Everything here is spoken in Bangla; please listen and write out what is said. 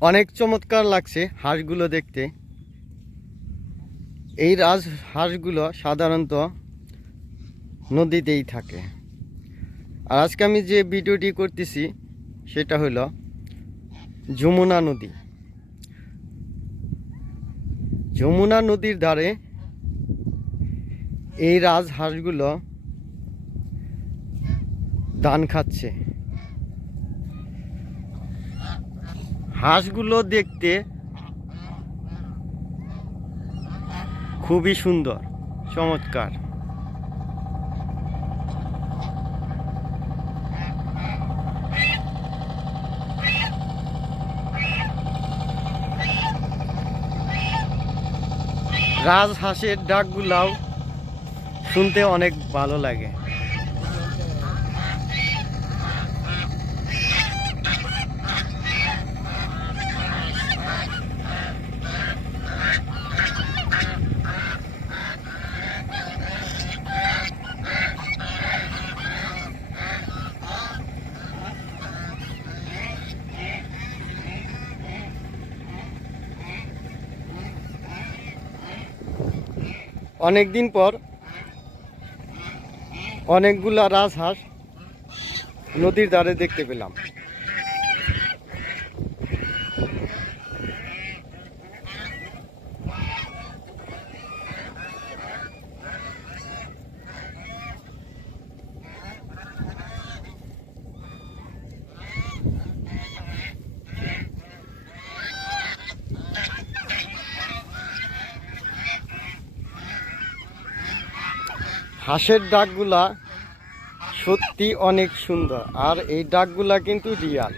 অনেক চমৎকার লাগছে হাঁসগুলো দেখতে। এই রাজ হাঁসগুলো সাধারণত নদীতেই থাকে। আর আজকে আমি যে ভিডিওটি করতেছি, সেটা হলো যমুনা নদী। যমুনা নদীর ধারে এই রাজহাঁসগুলো দান খাচ্ছে। হাঁসগুলো দেখতে খুবই সুন্দর চমৎকার। রাজহাঁসের ডাকগুলাও শুনতে অনেক ভালো লাগে। অনেক দিন পর অনেকগুলা রাজহাঁস নদীর ধারে দেখতে পেলাম। হাঁসের ডাকগুলা সত্যি অনেক সুন্দর। আর এই ডাকগুলা কিন্তু রিয়াল।